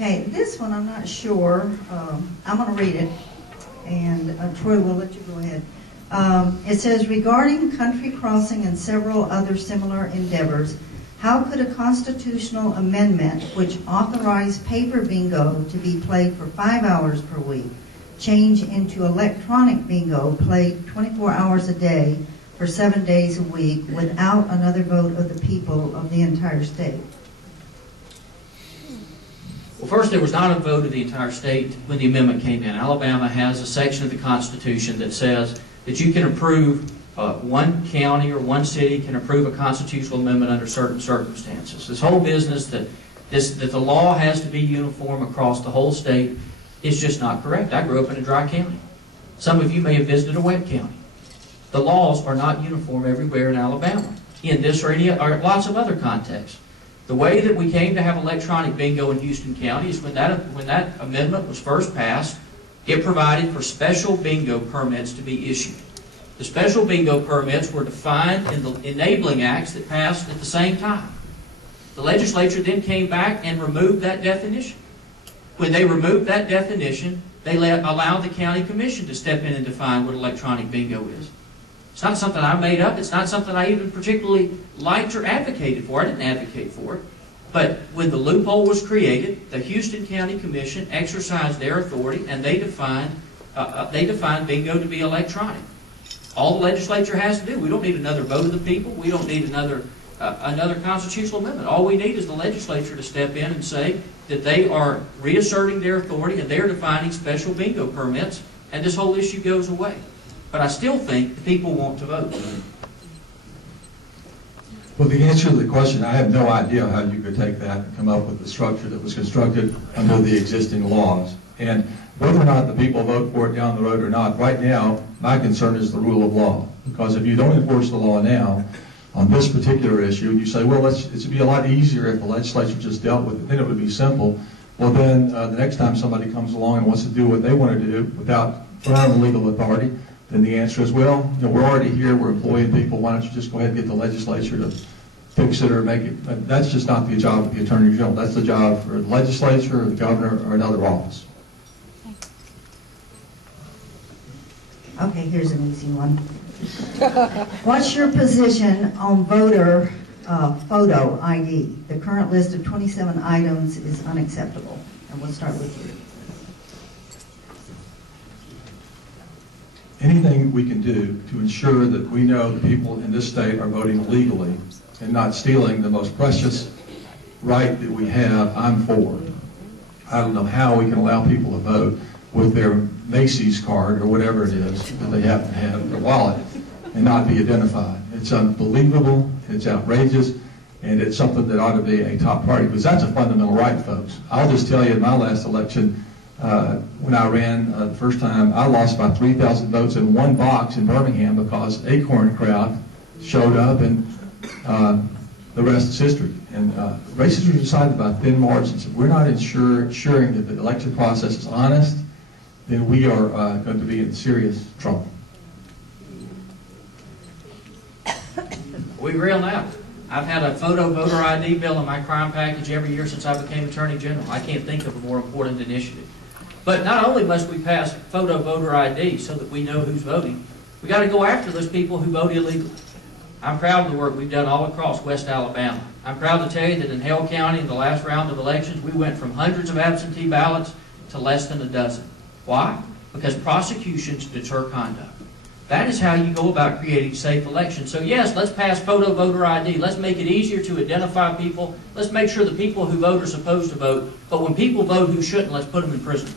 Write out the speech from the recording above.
Okay, this one I'm not sure. I'm going to read it, and Troy will let you go ahead. It says, regarding country crossing and several other similar endeavors, how could a constitutional amendment which authorized paper bingo to be played for 5 hours per week change into electronic bingo played 24 hours a day for 7 days a week without another vote of the people of the entire state? Well, first, there was not a vote of the entire state when the amendment came in. Alabama has a section of the Constitution that says that you can approve, one county or one city can approve a constitutional amendment under certain circumstances. This whole business that the law has to be uniform across the whole state is just not correct. I grew up in a dry county. Some of you may have visited a wet county. The laws are not uniform everywhere in Alabama, in this or lots of other contexts. The way that we came to have electronic bingo in Houston County is when that amendment was first passed, it provided for special bingo permits to be issued. The special bingo permits were defined in the enabling acts that passed at the same time. The legislature then came back and removed that definition. When they removed that definition, they allowed the county commission to step in and define what electronic bingo is. It's not something I made up. It's not something I even particularly liked or advocated for. I didn't advocate for it. But when the loophole was created, the Houston County Commission exercised their authority and they defined bingo to be electronic. All the legislature has to do, we don't need another vote of the people. We don't need another constitutional amendment. All we need is the legislature to step in and say that they are reasserting their authority and they're defining special bingo permits, and this whole issue goes away. But I still think the people want to vote. Well, the answer to the question, I have no idea how you could take that and come up with the structure that was constructed under the existing laws. And whether or not the people vote for it down the road or not, right now, my concern is the rule of law. Because if you don't enforce the law now, on this particular issue, you say, well, it would be a lot easier if the legislature just dealt with it, then it would be simple. Well, then the next time somebody comes along and wants to do what they want to do without firm legal authority, then the answer is, well, we're already here, we're employing people, why don't you just go ahead and get the legislature to fix it or make it. But that's just not the job of the Attorney General. That's the job for the legislature or the governor or another office. Okay, here's an easy one. What's your position on voter photo ID? The current list of 27 items is unacceptable. And we'll start with you. Anything we can do to ensure that we know the people in this state are voting legally and not stealing the most precious right that we have, I'm for. I don't know how we can allow people to vote with their Macy's card or whatever it is that they happen to have in their wallet and not be identified. It's unbelievable, it's outrageous, and it's something that ought to be a top priority, because that's a fundamental right, folks. I'll just tell you, in my last election, when I ran the first time, I lost about 3,000 votes in one box in Birmingham because Acorn crowd showed up, and the rest is history. And races are decided by thin margins. If we're not ensuring that the election process is honest, then we are going to be in serious trouble. We agree on that. I've had a photo voter ID bill in my crime package every year since I became Attorney General. I can't think of a more important initiative. But not only must we pass photo voter ID so that we know who's voting, we got to go after those people who vote illegally. I'm proud of the work we've done all across West Alabama. I'm proud to tell you that in Hale County, in the last round of elections, we went from hundreds of absentee ballots to less than a dozen. Why? Because prosecutions deter conduct. That is how you go about creating safe elections. So yes, let's pass photo voter ID. Let's make it easier to identify people. Let's make sure the people who vote are supposed to vote. But when people vote who shouldn't, let's put them in prison.